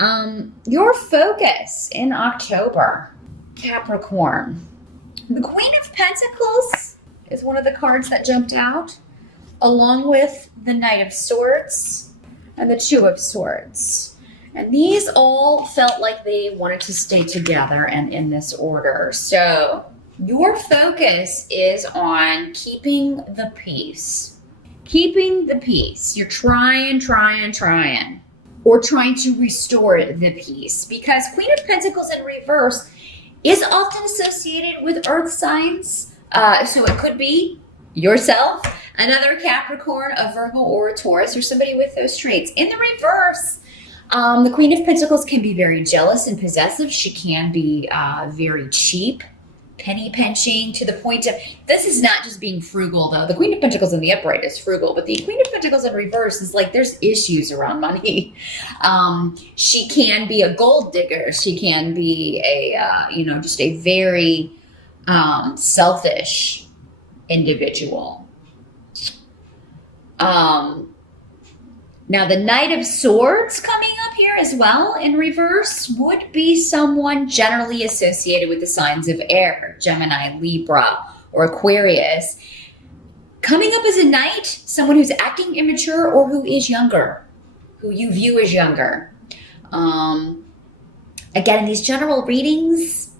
Your focus in October, Capricorn. The Queen of Pentacles is one of the cards that jumped out, along with the Knight of Swords and the Two of Swords. And these all felt like they wanted to stay together and in this order. So your focus is on keeping the peace. Keeping the peace. You're trying. Or trying to restore the peace. Because Queen of Pentacles in reverse is often associated with earth signs. So it could be yourself, another Capricorn, a Virgo, or a Taurus, or somebody with those traits. In the reverse, the Queen of Pentacles can be very jealous and possessive. She can be very cheap, penny pinching, to the point of, this is not just being frugal though. The Queen of Pentacles in the upright is frugal, but the Queen of Pentacles in reverse is like, there's issues around money. She can be a gold digger. She can be just a very selfish individual. Now, the Knight of Swords coming up here as well in reverse would be someone generally associated with the signs of air, Gemini, Libra, or Aquarius. Coming up as a knight, someone who's acting immature or who is younger, who you view as younger. Again, in these general readings,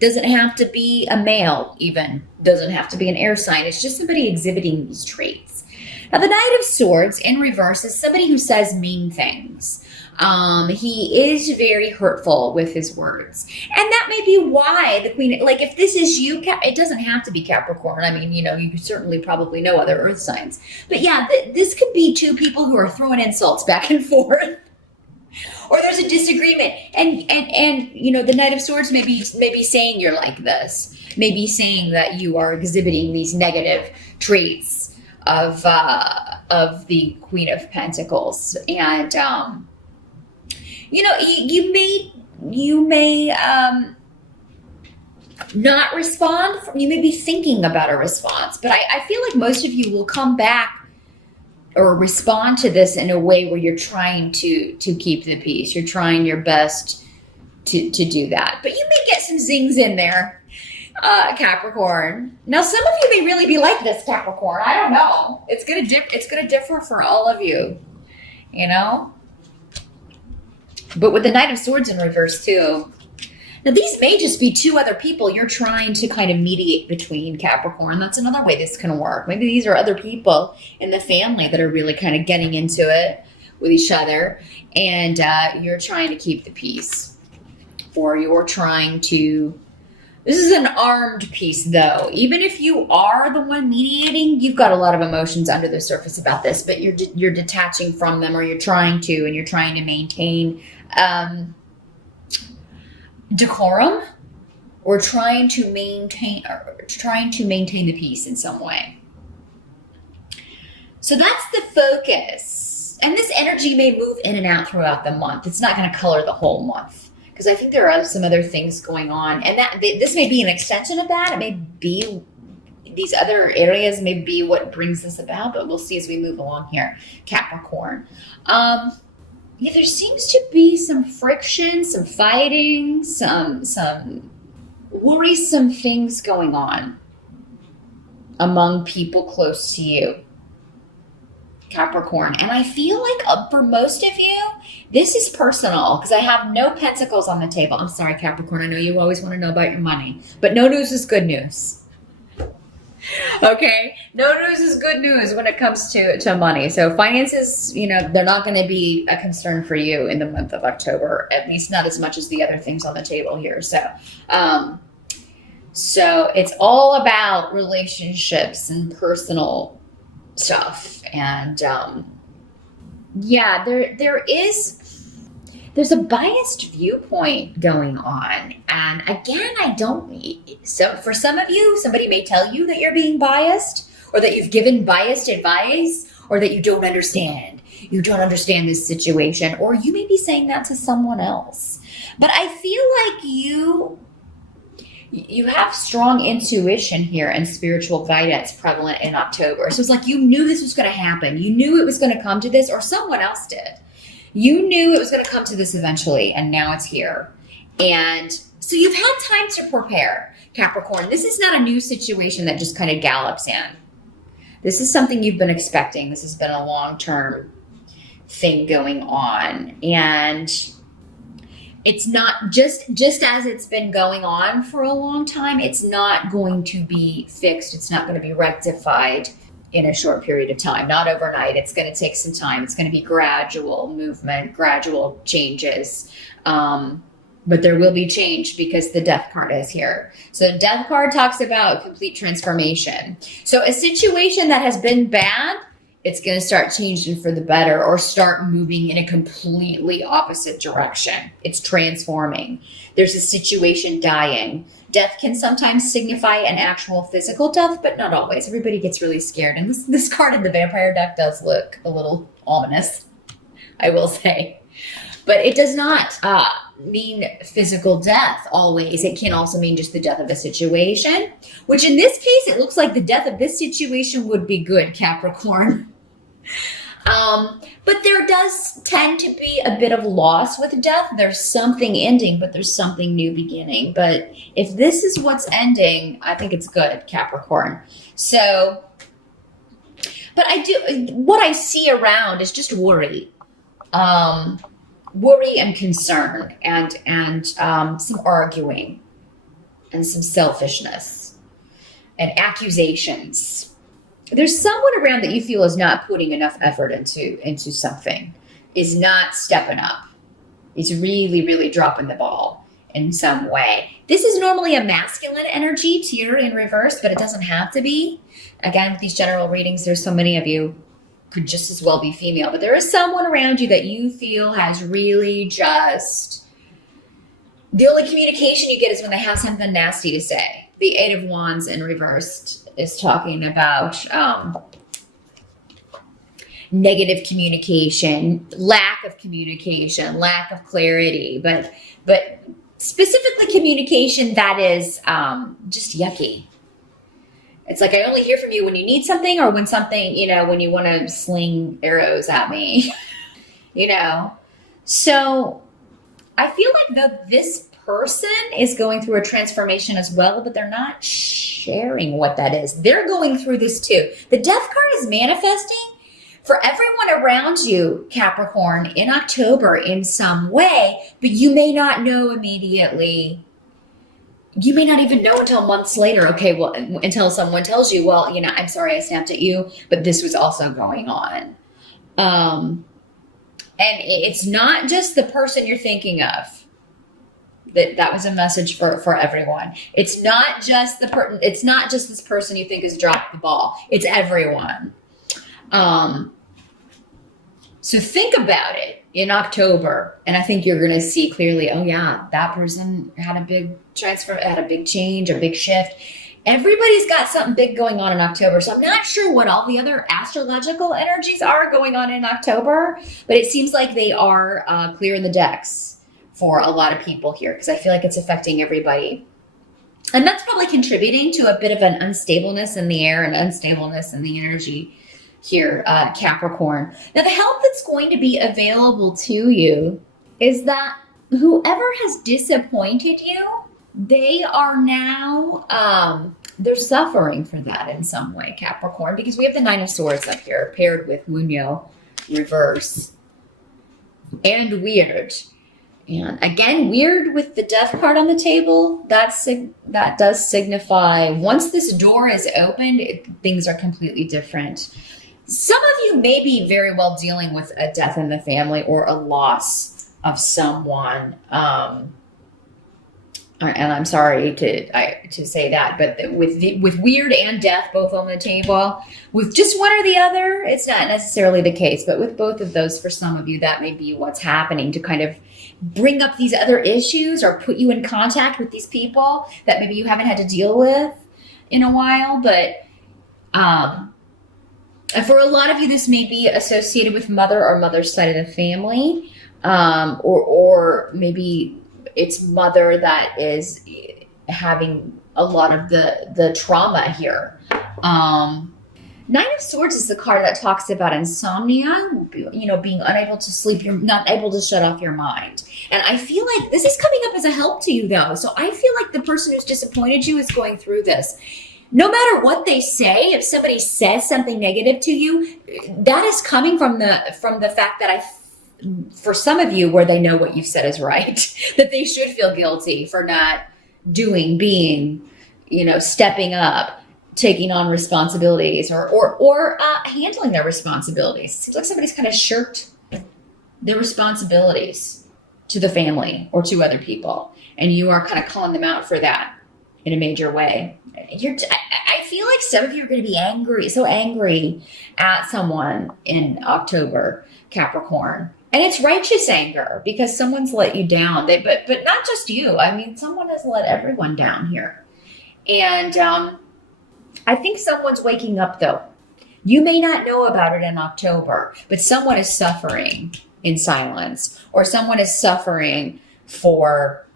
doesn't have to be a male even, doesn't have to be an air sign. It's just somebody exhibiting these traits. Now, the Knight of Swords in reverse is somebody who says mean things. He is very hurtful with his words. And that may be why the Queen, like if this is you, it doesn't have to be Capricorn. I mean, you certainly probably know other earth signs. But yeah, this could be two people who are throwing insults back and forth. Or there's a disagreement. And the Knight of Swords may be saying you're like this. Maybe saying that you are exhibiting these negative traits of the Queen of Pentacles. And you may not respond. You may be thinking about a response, but I feel like most of you will come back or respond to this in a way where you're trying to keep the peace. You're trying your best to do that, but you may get some zings in there. Capricorn. Now, some of you may really be like this, Capricorn. I don't know. It's gonna differ for all of you, But with the Knight of Swords in reverse too. Now, these may just be two other people you're trying to kind of mediate between, Capricorn. That's another way this can work. Maybe these are other people in the family that are really kind of getting into it with each other, and you're trying to keep the peace, or you're trying to. This is an armed peace, though. Even if you are the one mediating, you've got a lot of emotions under the surface about this, but you're detaching from them, or you're trying to maintain decorum, or trying to maintain the peace in some way. So that's the focus, and this energy may move in and out throughout the month. It's not going to color the whole month. Because I think there are some other things going on, and this may be an extension of that. It may be these other areas may be what brings this about, but we'll see as we move along here. Capricorn. There seems to be some friction, some fighting, some worrisome things going on among people close to you, Capricorn. And I feel like for most of you, this is personal, because I have no pentacles on the table. I'm sorry, Capricorn. I know you always want to know about your money, but no news is good news. Okay? No news is good news when it comes to money. So finances, they're not going to be a concern for you in the month of October, at least not as much as the other things on the table here. So it's all about relationships and personal stuff. And there's a biased viewpoint going on. And again, so for some of you, somebody may tell you that you're being biased, or that you've given biased advice, or that you don't understand this situation, or you may be saying that to someone else. But I feel like you have strong intuition here and spiritual guidance prevalent in October. So it's like you knew this was going to happen. You knew it was going to come to this, or someone else did. You knew it was going to come to this eventually, and now it's here. And so you've had time to prepare, Capricorn. This is not a new situation that just kind of gallops in. This is something you've been expecting. This has been a long-term thing going on. And it's not just as it's been going on for a long time, it's not going to be fixed. It's not going to be rectified in a short period of time, not overnight. It's going to take some time. It's going to be gradual movement, gradual changes. But there will be change because the Death card is here. So the Death card talks about complete transformation. So a situation that has been bad, it's going to start changing for the better or start moving in a completely opposite direction. It's transforming. There's a situation dying. Death can sometimes signify an actual physical death, but not always. Everybody gets really scared. And this card in the vampire deck does look a little ominous, I will say. But it does not mean physical death always. It can also mean just the death of a situation, which in this case, it looks like the death of this situation would be good, Capricorn. But there does tend to be a bit of loss with death. There's something ending, but there's something new beginning. But if this is what's ending, I think it's good, Capricorn. So, but what I see around is just worry. Worry and concern and some arguing and some selfishness and accusations. There's someone around that you feel is not putting enough effort into something, is not stepping up, is really, really dropping the ball in some way. This is normally a masculine energy here in reverse, but it doesn't have to be. Again, with these general readings, there's so many of you could just as well be female, but there is someone around you that you feel has really just, the only communication you get is when they have something nasty to say. The Eight of Wands in reversed is talking about negative communication, lack of clarity, but specifically communication that is just yucky. It's like, I only hear from you when you need something or when something, when you want to sling arrows at me, So I feel like this person is going through a transformation as well, but they're not sharing what that is. They're going through this too. The Death card is manifesting for everyone around you, Capricorn, in October in some way, but you may not know immediately. You may not even know until months later. Okay, well, until someone tells you, well, I'm sorry I snapped at you, but this was also going on. And it's not just the person you're thinking of. That was a message for everyone. It's not just it's not just this person you think has dropped the ball. It's everyone. So think about it in October, and I think you're going to see clearly, oh yeah, that person had a big transfer, had a big change, a big shift. Everybody's got something big going on in October. So I'm not sure what all the other astrological energies are going on in October, but it seems like they are clearing the decks for a lot of people here, because I feel like it's affecting everybody. And that's probably contributing to a bit of an unstableness in the air and unstableness in the energy here, Capricorn. Now, the help that's going to be available to you is that whoever has disappointed you, they are now, they're suffering for that in some way, Capricorn, because we have the Nine of Swords up here paired with Munyo reverse and weird. And again, weird with the Death card on the table, that does signify once this door is opened, things are completely different. Some of you may be very well dealing with a death in the family or a loss of someone. And I'm sorry to say that, but with weird and death both on the table, with just one or the other, it's not necessarily the case. But with both of those, for some of you, that may be what's happening to kind of bring up these other issues or put you in contact with these people that maybe you haven't had to deal with in a while. But for a lot of you, this may be associated with mother or mother's side of the family, or maybe it's mother that is having a lot of the trauma here. Nine of Swords is the card that talks about insomnia, being unable to sleep, you're not able to shut off your mind. And I feel like this is coming up as a help to you, though. So I feel like the person who's disappointed you is going through this. No matter what they say, if somebody says something negative to you, that is coming from the fact that for some of you, where they know what you've said is right, that they should feel guilty for not being, stepping up, taking on responsibilities or handling their responsibilities. It seems like somebody's kind of shirked their responsibilities to the family or to other people, and you are kind of calling them out for that in a major way. I feel like some of you are going to be so angry at someone in October, Capricorn. And it's righteous anger because someone's let you down. But not just you. I mean, someone has let everyone down here. And I think someone's waking up, though. You may not know about it in October, but someone is suffering in silence, or someone is suffering for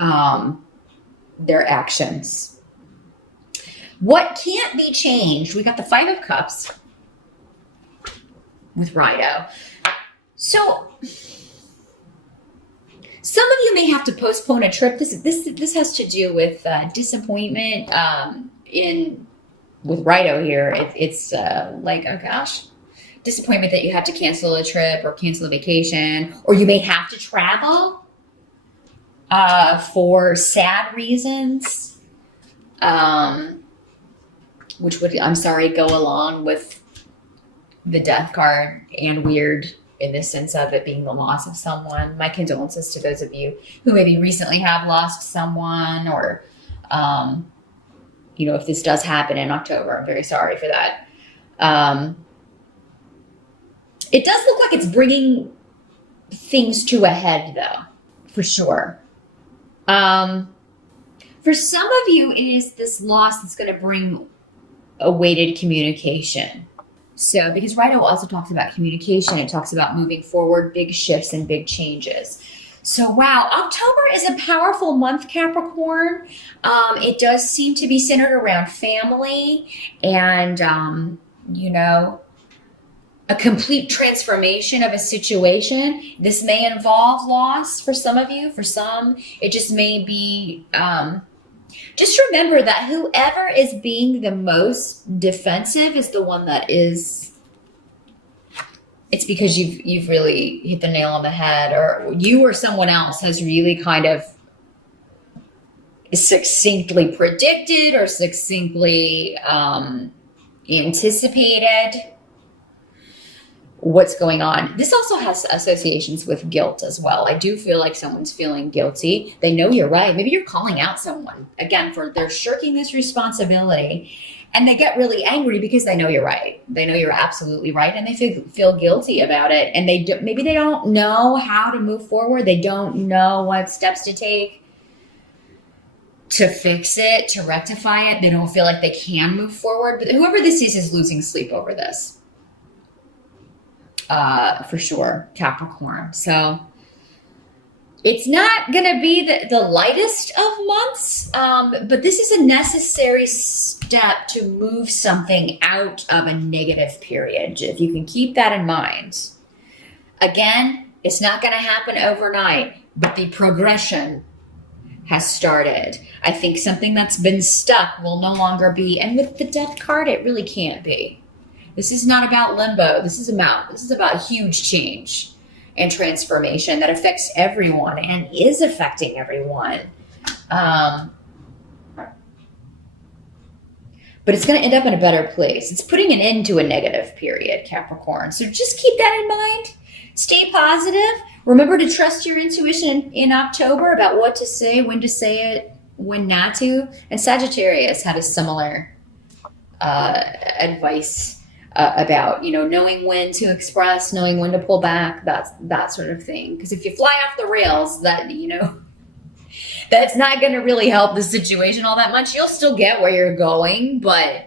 their actions. What can't be changed? We got the Five of Cups with Rido. So some of you may have to postpone a trip. This has to do with disappointment with Rido here. It's like, oh gosh, disappointment that you have to cancel a trip or cancel a vacation, or you may have to travel for sad reasons, which would, I'm sorry, go along with the Death card and weird in the sense of it being the loss of someone. My condolences to those of you who maybe recently have lost someone, or, if this does happen in October, I'm very sorry for that. It does look like it's bringing things to a head, though, for sure. For some of you, it is this loss that's going to bring awaited communication. So, because Rido also talks about communication, it talks about moving forward, big shifts and big changes. So, wow, October is a powerful month, Capricorn. It does seem to be centered around family and, a complete transformation of a situation. This may involve loss for some of you. For some, it just may be... just remember that whoever is being the most defensive is the one that is, it's because you've really hit the nail on the head, or you or someone else has really kind of succinctly predicted or succinctly anticipated what's going on. This also has associations with guilt as well. I do feel like someone's feeling guilty. They know you're right. Maybe you're calling out someone again for they're shirking this responsibility, and they get really angry because they know you're right. They know you're absolutely right, and they feel guilty about it. And maybe they don't know how to move forward. They don't know what steps to take to fix it, to rectify it. They don't feel like they can move forward. But whoever this is losing sleep over this. For sure, Capricorn. So it's not going to be the lightest of months, but this is a necessary step to move something out of a negative period. If you can keep that in mind. Again, it's not going to happen overnight, but the progression has started. I think something that's been stuck will no longer be, and with the Death card, it really can't be. This is not about limbo. This is about huge change and transformation that affects everyone and is affecting everyone. But it's going to end up in a better place. It's putting an end to a negative period, Capricorn. So just keep that in mind. Stay positive. Remember to trust your intuition in October about what to say it, when not to. And Sagittarius had a similar advice about, knowing when to express, knowing when to pull back, that sort of thing. Because if you fly off the rails, that's not going to really help the situation all that much. You'll still get where you're going, but